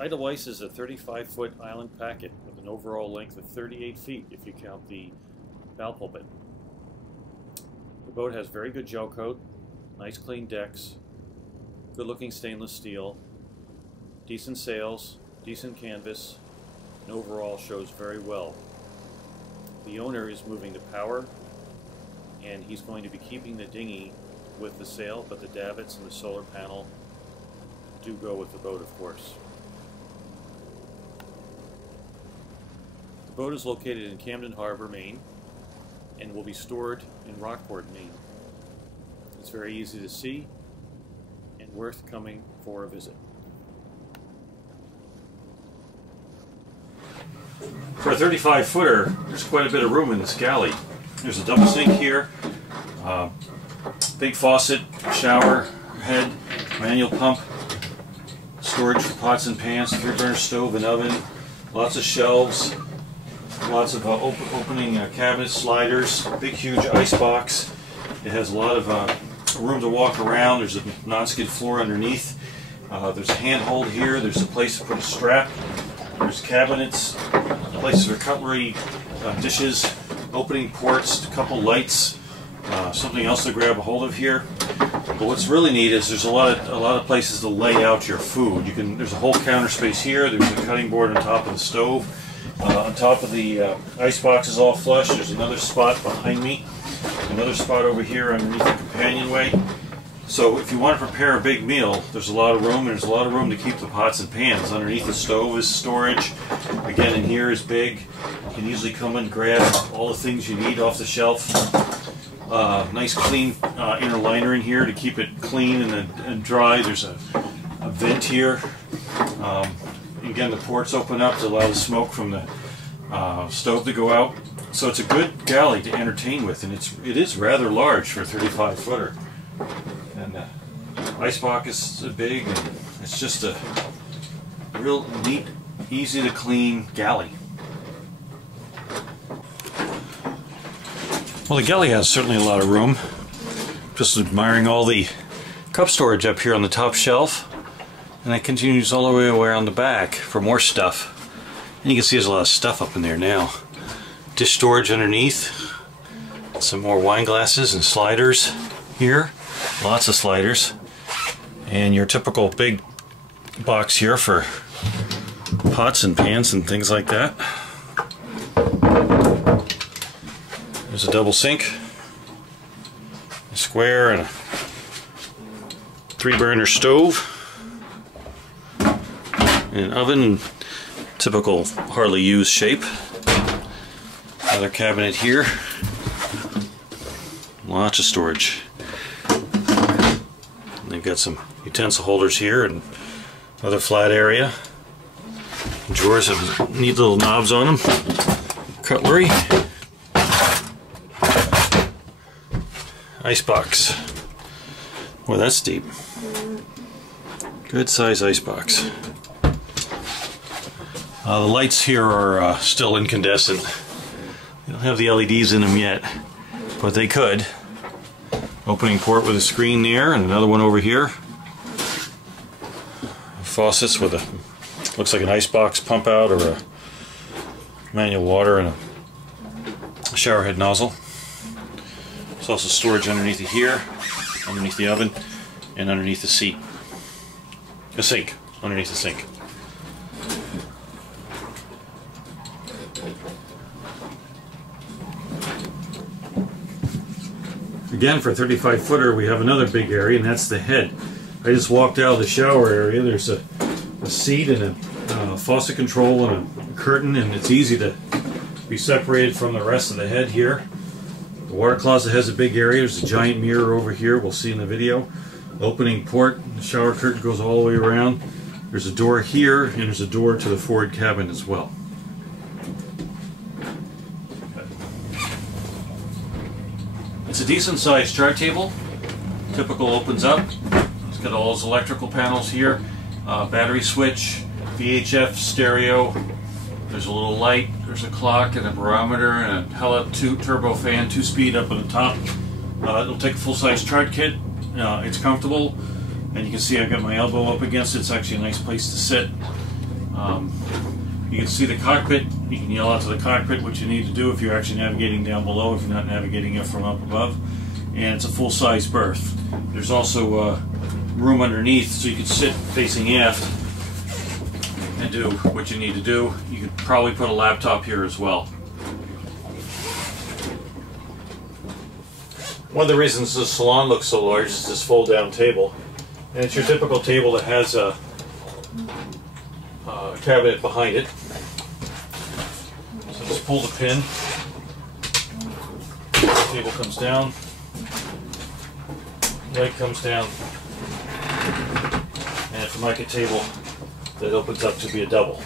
Edelweiss is a 35-foot island packet with an overall length of 38 feet if you count the bow pulpit. The boat has very good gel coat, nice clean decks, good looking stainless steel, decent sails, decent canvas, and overall shows very well. The owner is moving to power, and he's going to be keeping the dinghy with the sail, but the davits and the solar panel do go with the boat, of course. The boat is located in Camden Harbor, Maine, and will be stored in Rockport, Maine. It's very easy to see and worth coming for a visit. For a 35-footer, there's quite a bit of room in this galley. There's a double sink here, big faucet, shower head, manual pump, storage for pots and pans, 3-burner stove and oven, lots of shelves, lots of opening cabinets, sliders, big huge ice box. It has a lot of room to walk around. There's a non-skid floor underneath. There's a handhold here. There's a place to put a strap. There's cabinets, places for cutlery, dishes, opening ports, a couple lights, something else to grab a hold of here. But what's really neat is there's a lot of places to lay out your food. There's a whole counter space here. There's a cutting board on top of the stove. On top of the ice box is all flush. There's another spot behind me, another spot over here underneath the companionway. So if you want to prepare a big meal, there's a lot of room, and there's a lot of room to keep the pots and pans. Underneath the stove is storage. Again, in here is big. You can easily come and grab all the things you need off the shelf. Nice clean inner liner in here to keep it clean and dry. There's a vent here. Again, the ports open up to allow the smoke from the stove to go out. So it's a good galley to entertain with, and it is rather large for a 35-footer. And ice box is big, and it's just a real neat, easy to clean galley. Well, the galley has certainly a lot of room. Just admiring all the cup storage up here on the top shelf. And that continues all the way around the back for more stuff. And you can see there's a lot of stuff up in there now. Dish storage underneath. Some more wine glasses and sliders here. Lots of sliders. And your typical big box here for pots and pans and things like that. There's a double sink, a square, and a 3-burner stove. An oven, typical hardly used shape. Another cabinet here. Lots of storage. And they've got some utensil holders here and another flat area. Drawers have neat little knobs on them. Cutlery. Ice box. Boy, that's deep. Good size ice box. The lights here are still incandescent. They don't have the LEDs in them yet, but they could. Opening port with a screen there, and another one over here. Faucets with a, looks like an ice box pump out, or a manual water and a shower head nozzle. There's also storage underneath it here, underneath the oven, and underneath the seat. A sink, underneath the sink. Again, for a 35-footer, we have another big area, and that's the head. I just walked out of the shower area. There's a seat and a faucet control and a curtain, and it's easy to be separated from the rest of the head here. The water closet has a big area. There's a giant mirror over here. We'll see in the video. Opening port. The shower curtain goes all the way around. There's a door here, and there's a door to the forward cabin as well. It's a decent sized chart table. Typical opens up. It's got all those electrical panels here. Battery switch, VHF stereo. There's a little light. There's a clock and a barometer and a Hella turbo fan, 2-speed up on the top. It'll take a full-size chart kit. It's comfortable, and you can see I've got my elbow up against it. It's actually a nice place to sit. You can see the cockpit. You can yell out to the cockpit what you need to do if you're actually navigating down below, if you're not navigating it from up above. And it's a full-size berth. There's also room underneath so you can sit facing aft and do what you need to do. You could probably put a laptop here as well. One of the reasons the salon looks so large is this fold-down table. And it's your typical table that has a cabinet behind it. So just pull the pin. The table comes down. Leg comes down. And it's a mica table that opens up to be a double.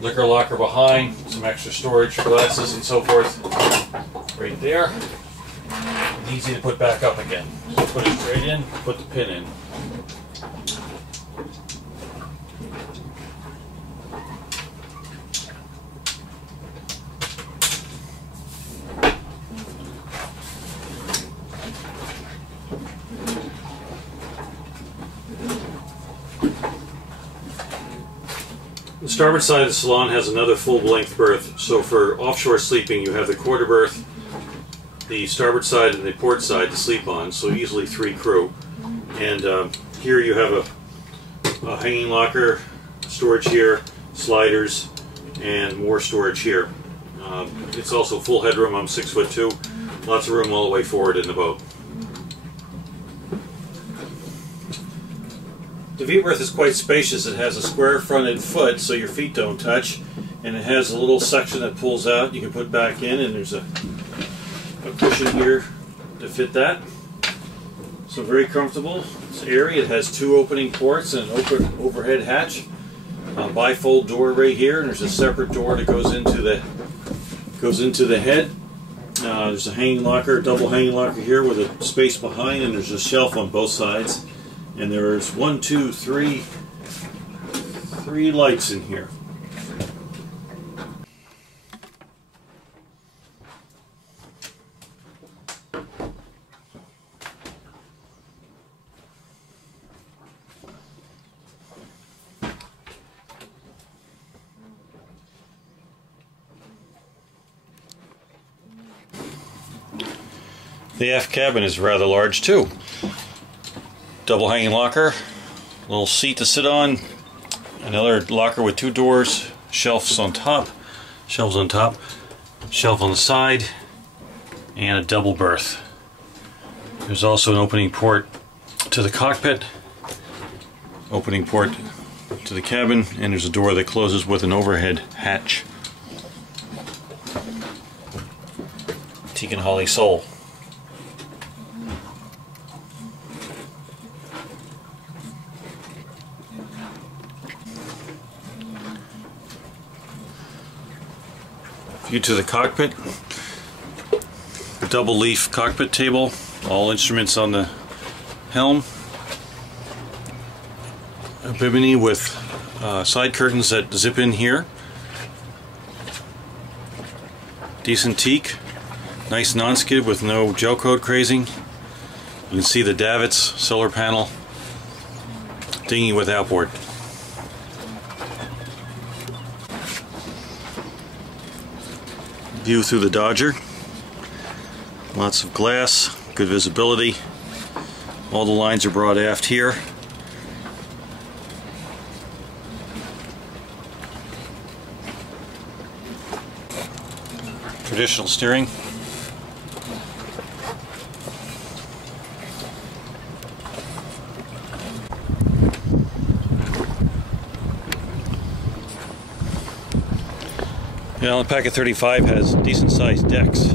Liquor locker behind, some extra storage for glasses and so forth. Right there. And easy to put back up again. So put it straight in, put the pin in. The starboard side of the salon has another full-length berth, so for offshore sleeping you have the quarter berth, the starboard side and the port side to sleep on, so easily 3 crew. And here you have a hanging locker, storage here, sliders, and more storage here. It's also full headroom. I'm 6'2", lots of room all the way forward in the boat. The V-berth is quite spacious. It has a square fronted foot so your feet don't touch, and it has a little section that pulls out you can put back in, and there's a cushion here to fit that. So very comfortable. It's airy. It has 2 opening ports and an open overhead hatch. A bifold door right here, and there's a separate door that goes into the head. There's a hanging locker, double hanging locker here with a space behind, and there's a shelf on both sides. And there's 1, 2, 3 lights in here. The aft cabin is rather large too. Double hanging locker, little seat to sit on, another locker with 2 doors, shelves on top, shelf on the side, and a double berth. There's also an opening port to the cockpit, opening port to the cabin, and there's a door that closes with an overhead hatch. Teak and Holly sole. View to the cockpit. A double leaf cockpit table, all instruments on the helm. A bimini with side curtains that zip in here. Decent teak. Nice non-skid with no gel coat crazing. You can see the davits, solar panel, dinghy with outboard. View through the Dodger. Lots of glass, good visibility. All the lines are brought aft here. Traditional steering. The Allen Packet 35 has decent sized decks.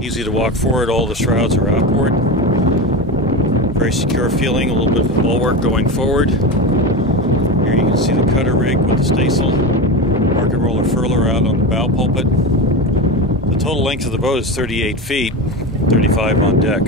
Easy to walk forward, all the shrouds are outboard. Very secure feeling, a little bit of bulwark going forward. Here you can see the cutter rig with the staysail, market roller furler out on the bow pulpit. The total length of the boat is 38 feet, 35 on deck.